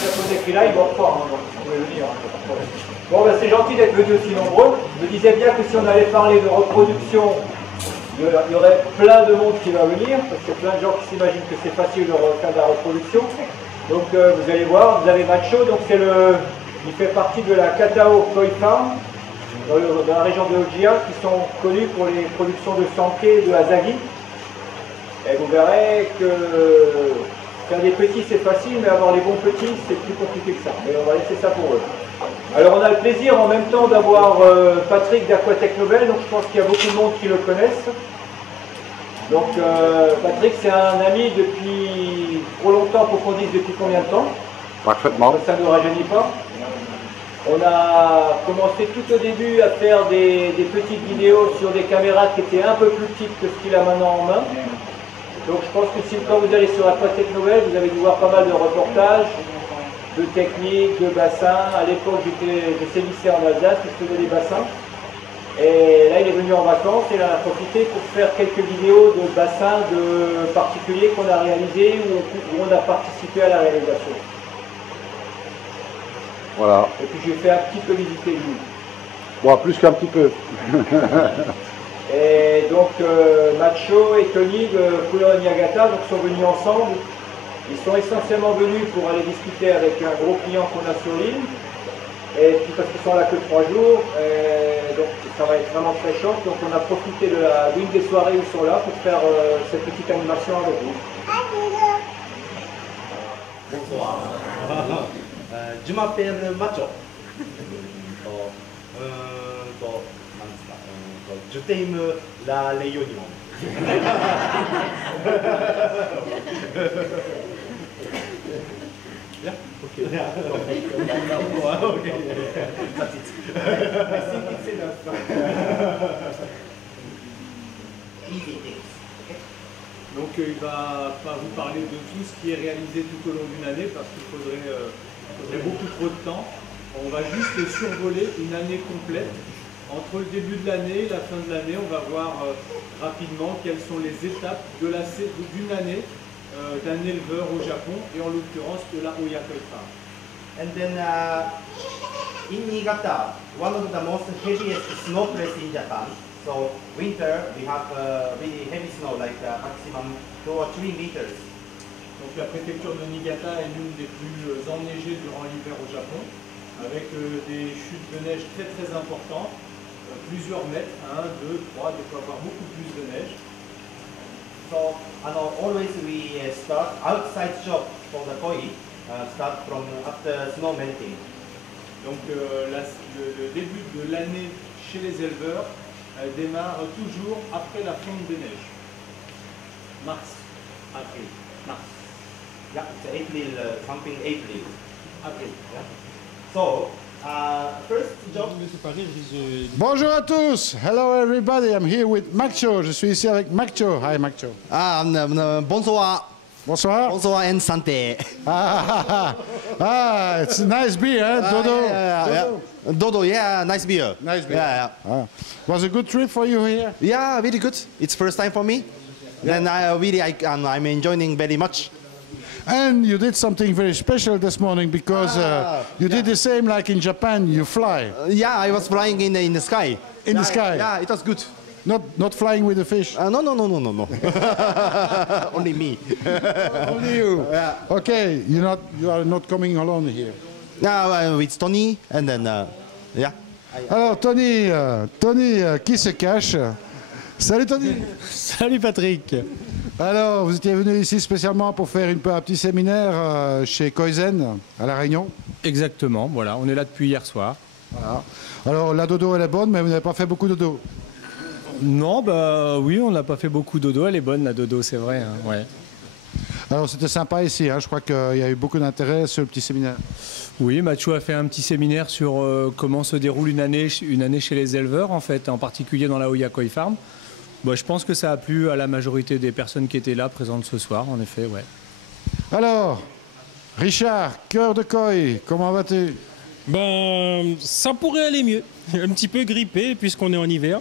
japonais qui est là, il ne mord pas, hein, donc vous pouvez venir, hein, pas de problème. Bon, ben, c'est gentil d'être venus aussi nombreux. Je me disais bien que si on allait parler de reproduction, il y aurait plein de monde qui va venir, parce qu'il y a plein de gens qui s'imaginent que c'est facile de faire de la reproduction. Donc vous allez voir, vous avez Macho, donc il fait partie de la Katao Koi Farm, dans la région de Ojia, qui sont connus pour les productions de saké et de Asagi. Et vous verrez que faire des petits c'est facile, mais avoir les bons petits c'est plus compliqué que ça. Mais on va laisser ça pour eux. Alors on a le plaisir en même temps d'avoir Patrick d'Aquatech Nobel, donc je pense qu'il y a beaucoup de monde qui le connaissent. Donc Patrick c'est un ami depuis trop longtemps pour qu'on dise depuis combien de temps. Parfaitement. Ça ne nous rajeunit pas. On a commencé tout au début à faire des petites vidéos sur des caméras qui étaient un peu plus petites que ce qu'il a maintenant en main. Donc je pense que quand vous allez sur Aquatech Nobel, vous avez dû voir pas mal de reportages, de techniques, de bassins. À l'époque, je sévissais en Alsace, je faisais des bassins. Et là, il est venu en vacances et il en a profité pour faire quelques vidéos de bassins de particuliers qu'on a réalisés où on a participé à la réalisation. Voilà. Et puis je lui ai fait un petit peu visiter lui. Bon, plus qu'un petit peu. Et donc Macho et Tony de Kuro Niagata donc, sont venus ensemble. Ils sont essentiellement venus pour aller discuter avec un gros client qu'on a sur l'île. Et puis parce qu'ils sont là que 3 jours, donc ça va être vraiment très chaud. Donc on a profité de l'une des soirées où ils sont là pour faire cette petite animation avec vous. Bonsoir. Je m'appelle Macho. Je t'aime la réunion. Yeah? Okay. Yeah. Okay. That's it. I think it's enough. Easy things. Okay. Donc il ne va pas vous parler de tout ce qui est réalisé tout au long d'une année parce qu'il faudrait beaucoup trop de temps. On va juste survoler une année complète. Entre le début de l'année et la fin de l'année, on va voir rapidement quelles sont les étapes d'une année d'un éleveur au Japon et en l'occurrence de la Oya Koi Farm. And then in Niigata, one of the most heaviest snow place in Japan. So winter we have really heavy snow, like maximum 2 or 3 meters. Donc la préfecture de Niigata est l'une des plus enneigées durant l'hiver au Japon, avec des chutes de neige très très importantes, plusieurs mètres, 1, 2, 3, des fois avoir beaucoup plus de neige. So always we start outside shop for the koi, start from after snow melting. Donc le début de l'année chez les éleveurs démarre toujours après la fonte des neiges. Mars, avril, mars. Yeah, it's April, something April. Avril. Yeah. So, first job. Bonjour à tous. Hello everybody. I'm here with Macho. Je suis ici avec Macho. Hi Macho. Bonsoir. Bonsoir. Bonsoir and santé. It's a nice beer, huh? Dodo. Yeah. Dodo, yeah, nice beer. Nice beer. Yeah. Was a good trip for you here? Yeah, very good. It's first time for me. Yeah. Then I'm enjoying very much. And you did something very special this morning because you did the same like in Japan. You fly. Yeah, I was flying in the sky. In the sky. Yeah, it was good. Not flying with the fish. No. Only me. Only you. Yeah. Okay, you are not coming alone here. Yeah, with Tony and then yeah. Alors Tony, qui se cache? Salut Tony. Salut Patrick. Alors, vous étiez venu ici spécialement pour faire un petit séminaire chez Koizen, à La Réunion? Exactement, voilà, on est là depuis hier soir. Voilà. Alors, la dodo, elle est bonne, mais vous n'avez pas fait beaucoup de dodo? Non, bah oui, on n'a pas fait beaucoup de dodo, elle est bonne la dodo, c'est vrai. Hein, ouais. Alors, c'était sympa ici, hein, je crois qu'il y a eu beaucoup d'intérêt sur le petit séminaire. Oui, Macho a fait un petit séminaire sur comment se déroule une année chez les éleveurs, en fait, en particulier dans la Oya Koi Farm. Bon, je pense que ça a plu à la majorité des personnes qui étaient là, présentes ce soir, en effet, ouais. Alors, Richard, cœur de koi, comment vas-tu? Ben, ça pourrait aller mieux. Un petit peu grippé, puisqu'on est en hiver.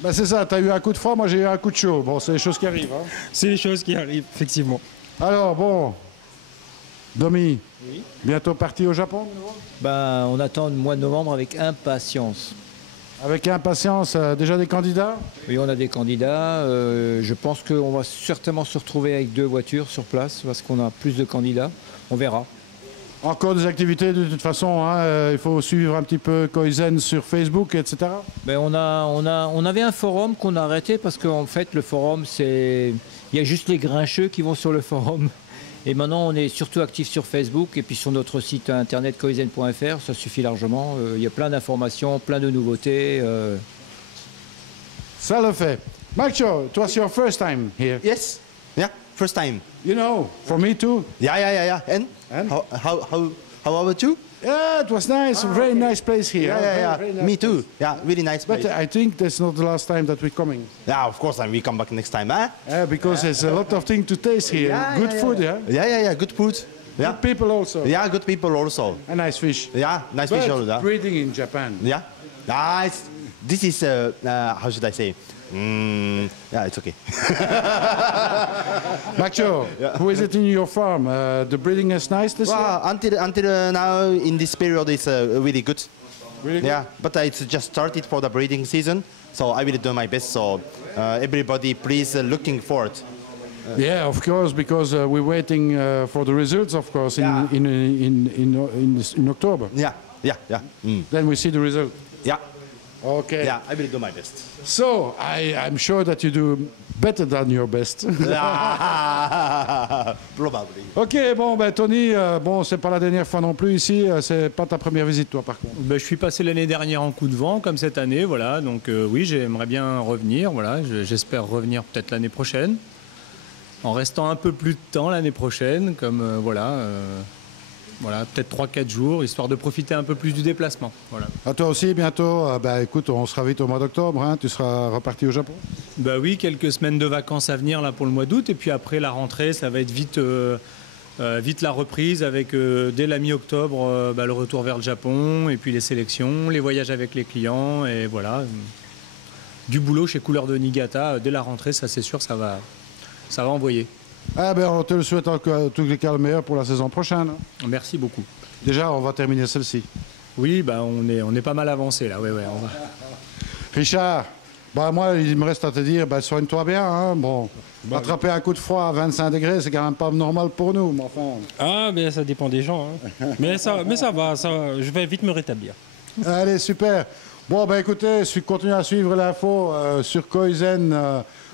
Ben c'est ça, tu as eu un coup de froid, moi j'ai eu un coup de chaud. Bon, c'est les choses qui arrivent. Hein. C'est les choses qui arrivent, effectivement. Alors, bon, Domi, bientôt parti au Japon? Ben, on attend le mois de novembre avec impatience. Avec impatience, déjà des candidats? Oui, on a des candidats. Je pense qu'on va certainement se retrouver avec 2 voitures sur place parce qu'on a plus de candidats. On verra. Encore des activités de toute façon, hein, il faut suivre un petit peu Koizen sur Facebook, etc. Ben, on avait un forum qu'on a arrêté parce qu'en fait, le forum, il y a juste les grincheux qui vont sur le forum. Et maintenant, on est surtout actif sur Facebook et puis sur notre site internet koizen.fr, ça suffit largement. Il y a plein d'informations, plein de nouveautés. Ça le fait. Macho, it was your first time here. Yes. Yeah. First time. You know, for me too. Yeah. And? How about you? Yeah, it was nice. Very nice place here. Very nice Me too. place. Yeah, really nice But place. I think that's not the last time that we're coming. Yeah, of course, and we come back next time, huh? Because there's a lot of things to taste here. Good food, yeah? Yeah. Good food. Yeah. Good people also. Yeah, good people also. And nice fish. Yeah, nice But fish also. breeding in Japan. Yeah. This is how should I say? Yeah, it's okay. Macho, who is it in your farm? The breeding is nice this year? Well, until now in this period it's really good. Really good? Yeah, but it's just started for the breeding season, so I will do my best. So everybody, please looking forward. Yeah, of course, because we're waiting for the results, of course, in October. Yeah. Then we see the result. Yeah. Okay. Yeah, I will do my best. So, I'm sure that you do better than your best. Probably. Ok, bon, ben Tony, bon, c'est pas la dernière fois non plus ici, c'est pas ta première visite, toi, par contre. Ben, je suis passé l'année dernière en coup de vent, comme cette année, voilà. Donc oui, j'aimerais bien revenir, voilà. J'espère revenir peut-être l'année prochaine, en restant un peu plus de temps l'année prochaine, comme voilà, peut-être 3-4 jours, histoire de profiter un peu plus du déplacement. Voilà. À toi aussi, bientôt, ben écoute, on sera vite au mois d'octobre, hein, tu seras reparti au Japon. Bah oui, quelques semaines de vacances à venir là pour le mois d'août, et puis après la rentrée, ça va être vite la reprise avec dès la mi-octobre le retour vers le Japon, et puis les sélections, les voyages avec les clients, et voilà. Du boulot chez Couleur de Niigata, dès la rentrée, ça c'est sûr, ça va envoyer. Ah ben, on te le souhaite en tous les cas le meilleur pour la saison prochaine. Merci beaucoup. Déjà, on va terminer celle-ci. Oui, bah on est pas mal avancé là, ouais, on va. Richard, bah moi, il me reste à te dire, bah, soigne-toi bien. Hein. Bon, attraper un coup de froid à 25 degrés, c'est quand même pas normal pour nous, mais enfin. Ah, mais ça dépend des gens. Hein. mais ça va, je vais vite me rétablir. Allez, super. Bon, ben écoutez, continuez à suivre l'info sur Koizen,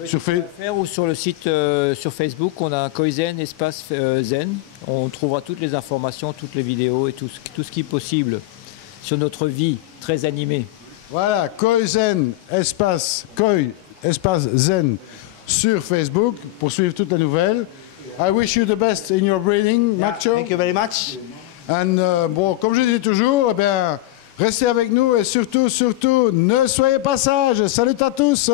sur Facebook. Ou sur le site sur Facebook, on a Koizen espace Zen. On trouvera toutes les informations, toutes les vidéos et tout ce qui est possible sur notre vie très animée. Voilà, Koizen espace Koi espace Zen sur Facebook pour suivre toutes les nouvelles. I wish you the best in your breeding, Macho. Thank you very much. And, bon, comme je dis toujours, eh bien, restez avec nous et surtout, ne soyez pas sages. Salut à tous.